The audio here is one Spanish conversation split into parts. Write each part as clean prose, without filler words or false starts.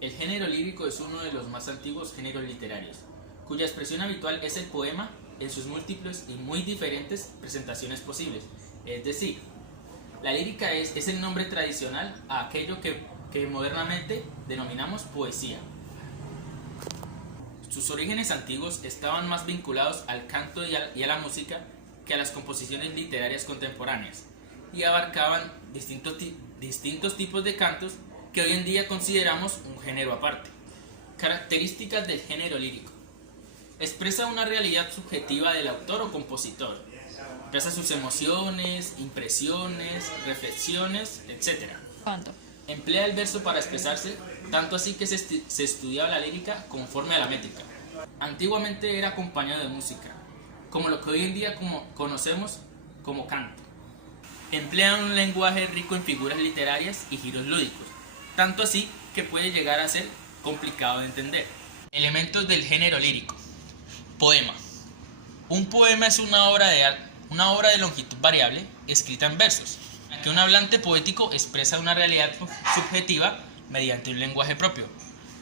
El género lírico es uno de los más antiguos géneros literarios, cuya expresión habitual es el poema en sus múltiples y muy diferentes presentaciones posibles. Es decir, la lírica es el nombre tradicional a aquello que modernamente denominamos poesía. Sus orígenes antiguos estaban más vinculados al canto y a la música que a las composiciones literarias contemporáneas, y abarcaban distintos tipos de cantos que hoy en día consideramos un género aparte. Características del género lírico. Expresa una realidad subjetiva del autor o compositor. Expresa sus emociones, impresiones, reflexiones, etc. ¿Cuánto? Emplea el verso para expresarse, tanto así que se estudiaba la lírica conforme a la métrica. Antiguamente era acompañado de música, como lo que hoy en día conocemos como canto. Emplea un lenguaje rico en figuras literarias y giros lúdicos, tanto así que puede llegar a ser complicado de entender. Elementos del género lírico. Poema. Un poema es una obra de longitud variable escrita en versos, en que un hablante poético expresa una realidad subjetiva mediante un lenguaje propio.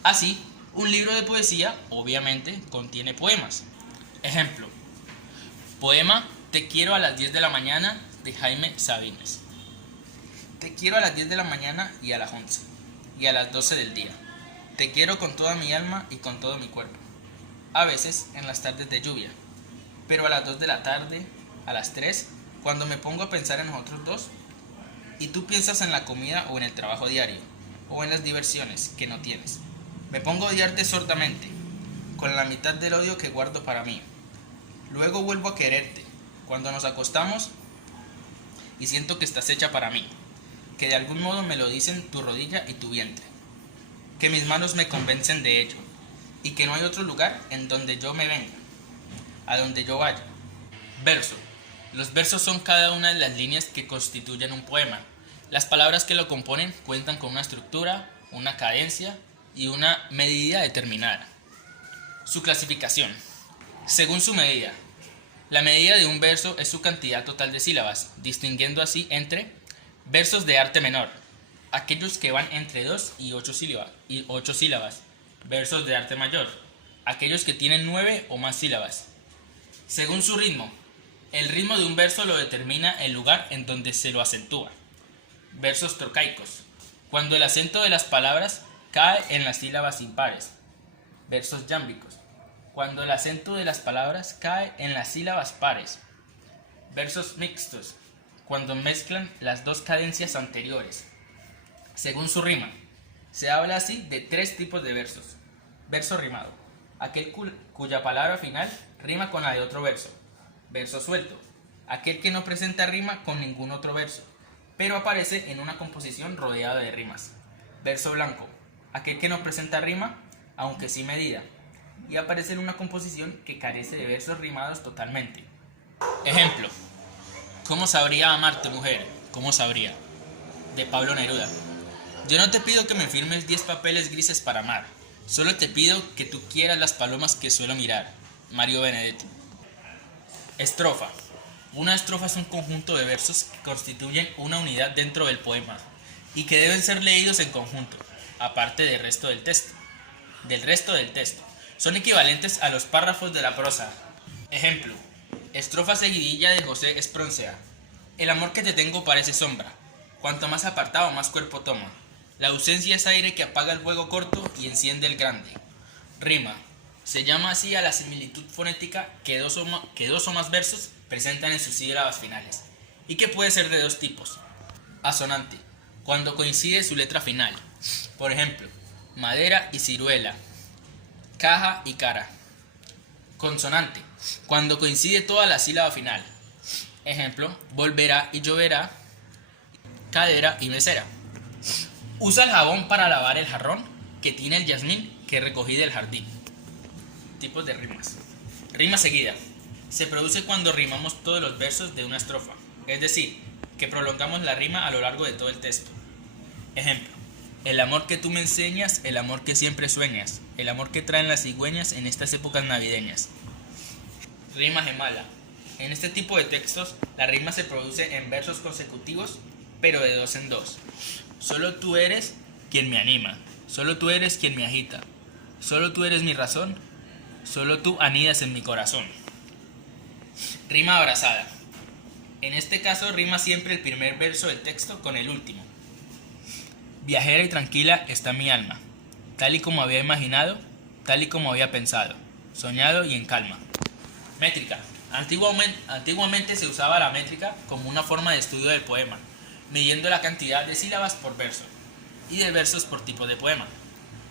Así, un libro de poesía obviamente contiene poemas. Ejemplo: poema Te quiero a las 10 de la mañana de Jaime Sabines. Te quiero a las 10 de la mañana y a las 11 y a las 12 del día. Te quiero con toda mi alma y con todo mi cuerpo. A veces en las tardes de lluvia, pero a las 2 de la tarde, a las 3, cuando me pongo a pensar en nosotros dos, y tú piensas en la comida o en el trabajo diario, o en las diversiones que no tienes. Me pongo a odiarte sordamente, con la mitad del odio que guardo para mí. Luego vuelvo a quererte, cuando nos acostamos, y siento que estás hecha para mí, que de algún modo me lo dicen tu rodilla y tu vientre, que mis manos me convencen de ello, y que no hay otro lugar en donde yo me venga, a donde yo vaya. Verso. Los versos son cada una de las líneas que constituyen un poema. Las palabras que lo componen cuentan con una estructura, una cadencia y una medida determinada. Su clasificación. Según su medida. La medida de un verso es su cantidad total de sílabas, distinguiendo así entre versos de arte menor, aquellos que van entre 2 y 8 sílabas, versos de arte mayor, aquellos que tienen 9 o más sílabas. Según su ritmo. El ritmo de un verso lo determina el lugar en donde se lo acentúa. Versos trocaicos, cuando el acento de las palabras cae en las sílabas impares. Versos yámbicos, cuando el acento de las palabras cae en las sílabas pares. Versos mixtos, cuando mezclan las dos cadencias anteriores. Según su rima, se habla así de 3 tipos de versos. Verso rimado, aquel cuya palabra final rima con la de otro verso. Verso suelto, aquel que no presenta rima con ningún otro verso, pero aparece en una composición rodeada de rimas. Verso blanco, aquel que no presenta rima, aunque sí medida, y aparece en una composición que carece de versos rimados totalmente. Ejemplo: ¿cómo sabría amarte, mujer? ¿Cómo sabría? De Pablo Neruda. Yo no te pido que me firmes 10 papeles grises para amar, solo te pido que tú quieras las palomas que suelo mirar. Mario Benedetti. Estrofa. Una estrofa es un conjunto de versos que constituyen una unidad dentro del poema y que deben ser leídos en conjunto, aparte del resto del texto. Son equivalentes a los párrafos de la prosa. Ejemplo: estrofa seguidilla de José Espronceda. El amor que te tengo parece sombra, cuanto más apartado más cuerpo toma. La ausencia es aire que apaga el fuego corto y enciende el grande. Rima. Se llama así a la similitud fonética que dos o más versos presentan en sus sílabas finales, y que puede ser de 2 tipos. Asonante, cuando coincide su letra final. Por ejemplo, madera y ciruela, caja y cara. Consonante, cuando coincide toda la sílaba final. Ejemplo, volverá y lloverá, cadera y mesera. Usa el jabón para lavar el jarrón que tiene el jazmín que recogí del jardín. Tipos de rimas. Rima seguida. Se produce cuando rimamos todos los versos de una estrofa, es decir, que prolongamos la rima a lo largo de todo el texto. Ejemplo: el amor que tú me enseñas, el amor que siempre sueñas, el amor que traen las cigüeñas en estas épocas navideñas. Rima gemala. En este tipo de textos, la rima se produce en versos consecutivos, pero de 2 en 2. Solo tú eres quien me anima, Solo tú eres quien me agita. Solo tú eres mi razón. Solo tú anidas en mi corazón. Rima abrazada. En este caso rima siempre el primer verso del texto con el último. Viajera y tranquila está mi alma, tal y como había imaginado, tal y como había pensado, soñado y en calma. Métrica. Antiguamente se usaba la métrica como una forma de estudio del poema, midiendo la cantidad de sílabas por verso y de versos por tipo de poema,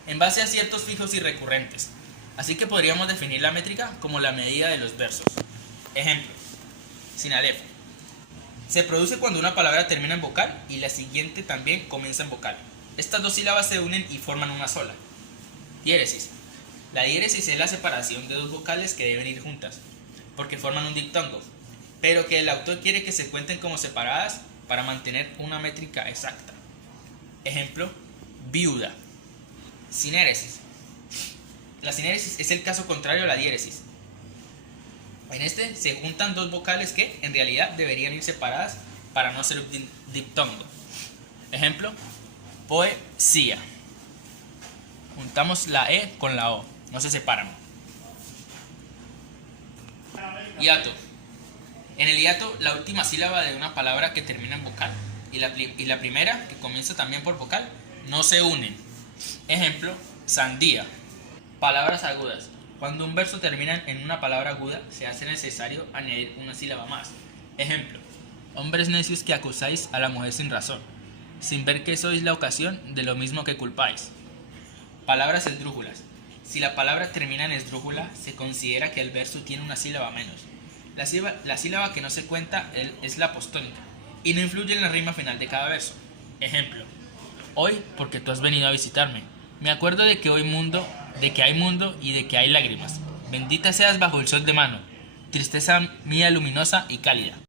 en base a ciertos fijos y recurrentes. Así que podríamos definir la métrica como la medida de los versos. Ejemplo, sin alef. Se produce cuando una palabra termina en vocal y la siguiente también comienza en vocal. Estas dos sílabas se unen y forman una sola. Diéresis. La diéresis es la separación de dos vocales que deben ir juntas, porque forman un diptongo, pero que el autor quiere que se cuenten como separadas para mantener una métrica exacta. Ejemplo, viuda. Sinéresis. La sinéresis es el caso contrario a la diéresis. En este se juntan dos vocales que en realidad deberían ir separadas para no ser un diptongo. Ejemplo, poesía. Juntamos la E con la O, no se separan. Hiato. En el hiato, la última sílaba de una palabra que termina en vocal y la primera, que comienza también por vocal, no se unen. Ejemplo, sandía. Palabras agudas. Cuando un verso termina en una palabra aguda, se hace necesario añadir una sílaba más. Ejemplo, hombres necios que acusáis a la mujer sin razón, sin ver que sois la ocasión de lo mismo que culpáis. Palabras esdrújulas. Si la palabra termina en esdrújula, se considera que el verso tiene una sílaba menos. La sílaba que no se cuenta es la apostólica y no influye en la rima final de cada verso. Ejemplo, hoy porque tú has venido a visitarme. Me acuerdo de que hay mundo y de que hay lágrimas. Bendita seas bajo el sol de mano, tristeza mía luminosa y cálida.